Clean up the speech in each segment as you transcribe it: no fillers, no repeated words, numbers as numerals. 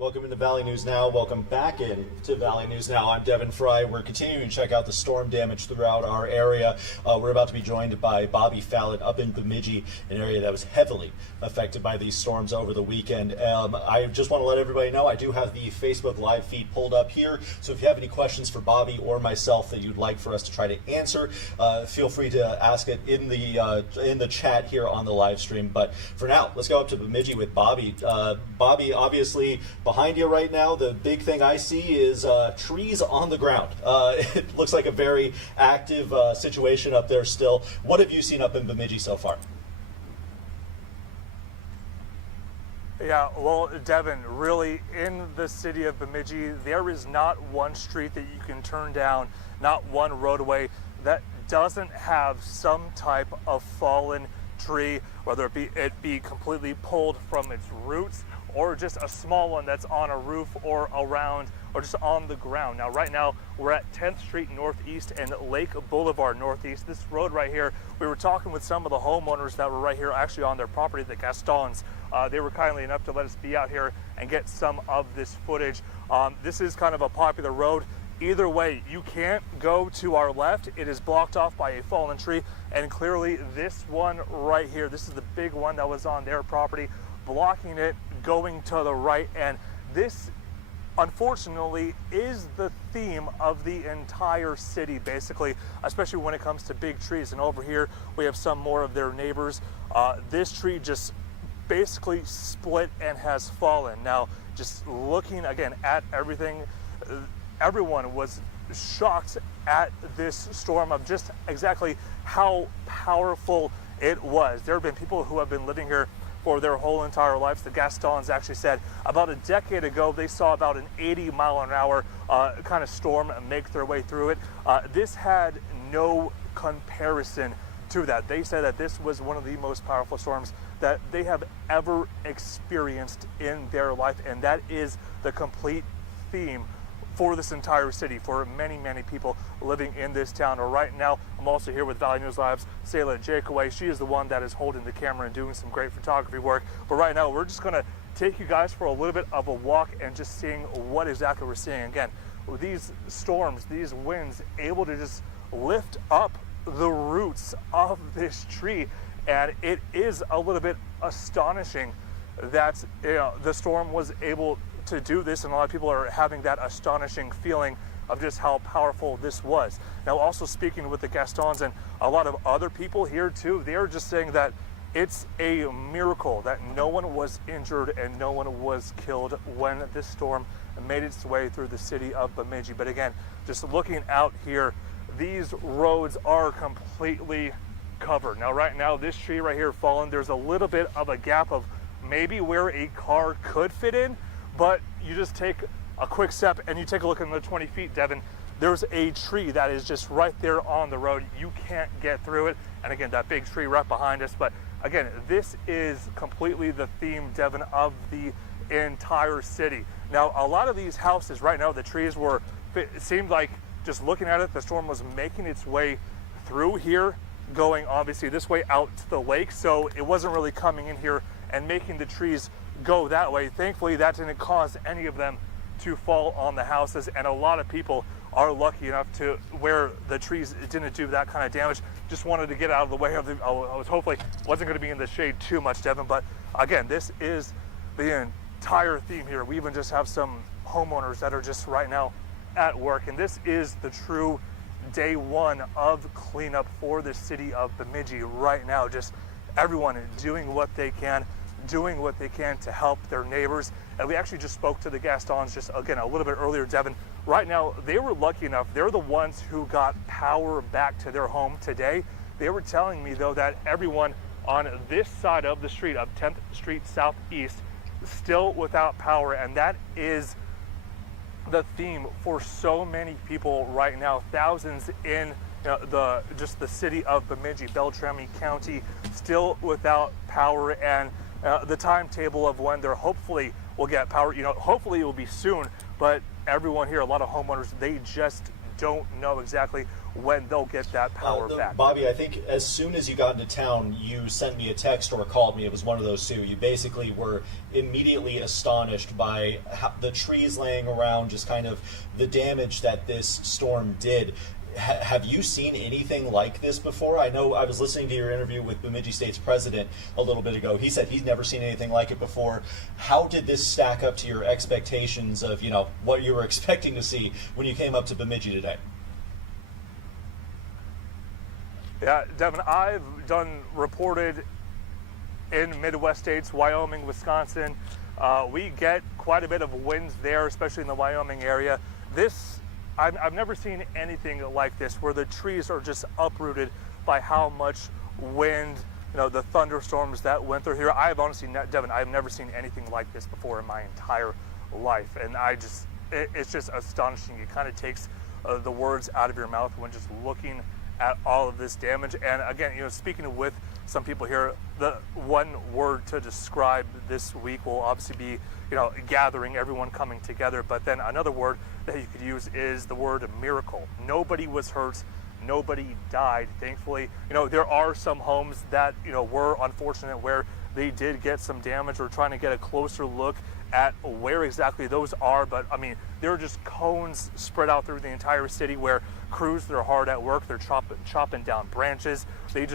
Welcome into Valley News Now. Welcome back in to Valley News Now. I'm Devin Fry. We're continuing to check out the storm damage throughout our area. We're about to be joined by Bobby Falat up in Bemidji, an area that was heavily affected by these storms over the weekend. I just want to let everybody know I do have the Facebook live feed pulled up here. So if you have any questions for Bobby or myself that you'd like for us to try to answer, feel free to ask it in the chat here on the live stream. But for now, let's go up to Bemidji with Bobby. Bobby, obviously, behind you right now, the big thing I see is trees on the ground. It looks like a very active situation up there still. What have you seen up in Bemidji so far? Yeah, well, Devin, really, in the city of Bemidji, there is not one street that you can turn down, not one roadway that doesn't have some type of fallen tree, whether it be completely pulled from its roots or just a small one that's on a roof or around or just on the ground. Now, right now, we're at 10th Street Northeast and Lake Boulevard Northeast. This road right here, we were talking with some of the homeowners that were right here actually on their property, the Gastons. They were kindly enough to let us be out here and get some of this footage. This is kind of a popular road. Either way, you can't go to our left. It is blocked off by a fallen tree, and clearly this one right here, this is the big one that was on their property, blocking it going to the right. And this, unfortunately, is the theme of the entire city, basically, especially when it comes to big trees. And over here, we have some more of their neighbors. This tree just basically split and has fallen. Now, just looking again at everything, everyone was shocked at this storm of just exactly how powerful it was. There have been people who have been living here for their whole entire lives. The Gastons actually said about a decade ago they saw about an 80-mile-an-hour kind of storm make their way through it. This had no comparison to that. They said that this was one of the most powerful storms that they have ever experienced in their life, and that is the complete theme for this entire city, for many, many people living in this town. Right now, I'm also here with Valley News Live's Sayla Jakeway. She is the one that is holding the camera and doing some great photography work. But right now, we're just gonna take you guys for a little bit of a walk and just seeing what exactly we're seeing. Again, with these storms, these winds, able to just lift up the roots of this tree. And it is a little bit astonishing that the storm was able to do this, and a lot of people are having that astonishing feeling of just how powerful this was. Now, also speaking with the Gastons and a lot of other people here too, they're just saying that it's a miracle that no one was injured and no one was killed when this storm made its way through the city of Bemidji. But again, just looking out here, these roads are completely covered. Now, right now, this tree right here fallen, there's a little bit of a gap of maybe where a car could fit in, but you just take a quick step and you take a look in the 20 feet, Devin, there's a tree that is just right there on the road. You can't get through it. And again, that big tree right behind us. But again, this is completely the theme, Devin, of the entire city. Now, a lot of these houses right now, the trees were, it seemed like just looking at it, the storm was making its way through here, going obviously this way out to the lake. So it wasn't really coming in here and making the trees go that way. Thankfully, that didn't cause any of them to fall on the houses, and a lot of people are lucky enough to where the trees didn't do that kind of damage. Just wanted to get out of the way of the, I was hopefully wasn't going to be in the shade too much, Devin, but again, this is the entire theme here. We even just have some homeowners that are just right now at work, and this is the true day one of cleanup for the city of Bemidji right now. Just everyone doing what they can, doing what they can to help their neighbors. And we actually just spoke to the Gastons just again a little bit earlier, Devin. Right now, they were lucky enough, they're the ones who got power back to their home today. They were telling me though that everyone on this side of the street of 10th Street Southeast still without power, and that is the theme for so many people right now. Thousands in the city of Bemidji, Beltrami County, still without power, and the timetable of when they're hopefully will get power, hopefully it will be soon, but everyone here, a lot of homeowners, they just don't know exactly when they'll get that power back. Bobby, I think as soon as you got into town, you sent me a text or called me. It was one of those two. You basically were immediately astonished by the trees laying around, just kind of the damage that this storm did. Have you seen anything like this before? I know I was listening to your interview with Bemidji State's president a little bit ago. He said he's never seen anything like it before. How did this stack up to your expectations of, what you were expecting to see when you came up to Bemidji today? Yeah, Devin, I've reported in Midwest states, Wyoming, Wisconsin. We get quite a bit of winds there, especially in the Wyoming area. I've never seen anything like this, where the trees are just uprooted by how much wind, the thunderstorms that went through here. Devin, I've never seen anything like this before in my entire life. And it's just astonishing. It kind of takes the words out of your mouth when just looking at all of this damage. And again, speaking with some people here, the one word to describe this week will obviously be, gathering, everyone coming together. But then another word that you could use is the word miracle. Nobody was hurt. Nobody died, thankfully. There are some homes that, were unfortunate where they did get some damage. We're trying to get a closer look at where exactly those are, but there are just cones spread out through the entire city where crews, they're hard at work, they're chopping down branches. They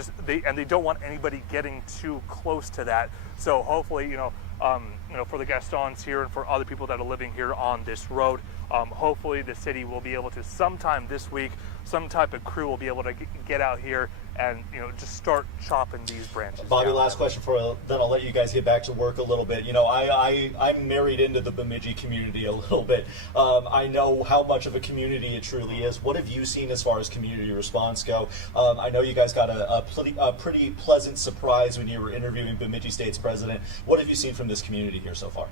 don't want anybody getting too close to that. So hopefully, for the Gastons here and for other people that are living here on this road, hopefully the city will be able to sometime this week, some type of crew will be able to get out here and just start chopping these branches. Bobby, down. last question then I'll let you guys get back to work a little bit. I'm married into the Bemidji community a little bit. I know how much of a community it truly is. What have you seen as far as community response go? I know you guys got a pretty pleasant surprise when you were interviewing Bemidji State's president. What have you seen from this community here so far?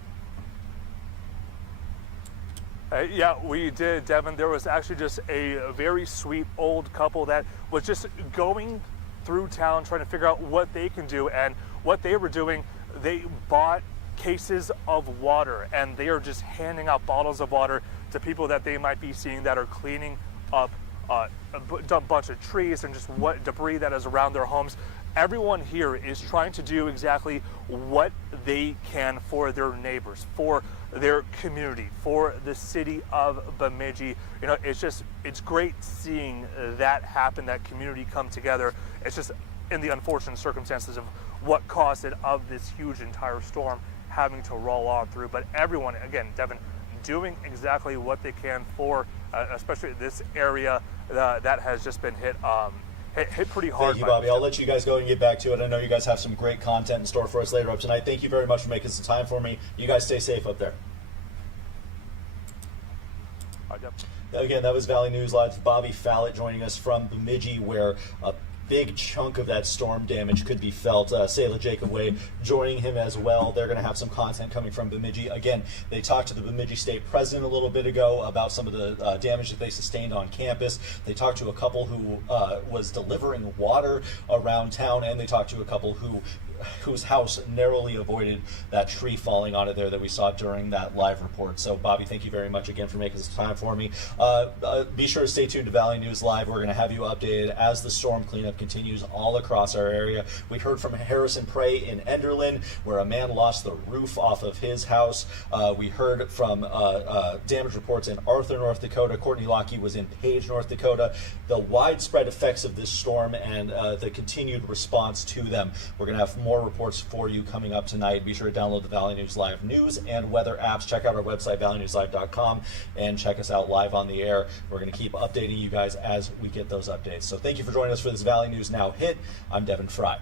Yeah, we did, Devin. There was actually just a very sweet old couple that was just going through town trying to figure out what they can do. And what they were doing, they bought cases of water, and they are just handing out bottles of water to people that they might be seeing that are cleaning up a bunch of trees and just what debris that is around their homes. Everyone here is trying to do exactly what they can for their neighbors, for their community, for the city of Bemidji. It's great seeing that happen, that community come together. It's just in the unfortunate circumstances of what caused it, of this huge entire storm having to roll on through. But everyone, again, Devin, doing exactly what they can for, especially this area that has just been hit pretty hard. Thank you, Bobby. I'll let you guys go and get back to it. I know you guys have some great content in store for us later up tonight. Thank you very much for making some time for me. You guys stay safe up there. Again, that was Valley News Live's Bobby Falat joining us from Bemidji, where a big chunk of that storm damage could be felt. Sayla Jacob Wade joining him as well. They're going to have some content coming from Bemidji. Again, they talked to the Bemidji State president a little bit ago about some of the damage that they sustained on campus. They talked to a couple who was delivering water around town, and they talked to a couple whose house narrowly avoided that tree falling on it there that we saw during that live report. So, Bobby, thank you very much again for making some time for me. Be sure to stay tuned to Valley News Live. We're going to have you updated as the storm cleanup continues all across our area. We heard from Harrison Prey in Enderlin, where a man lost the roof off of his house. We heard from damage reports in Arthur, North Dakota. Courtney Lockey was in Page, North Dakota. The widespread effects of this storm and the continued response to them. We're going to have more reports for you coming up tonight. Be sure to download the Valley News Live news and weather apps. Check out our website, valleynewslive.com, and check us out live on the air. We're going to keep updating you guys as we get those updates. So thank you for joining us for this Valley News Now hit. I'm Devin Fry.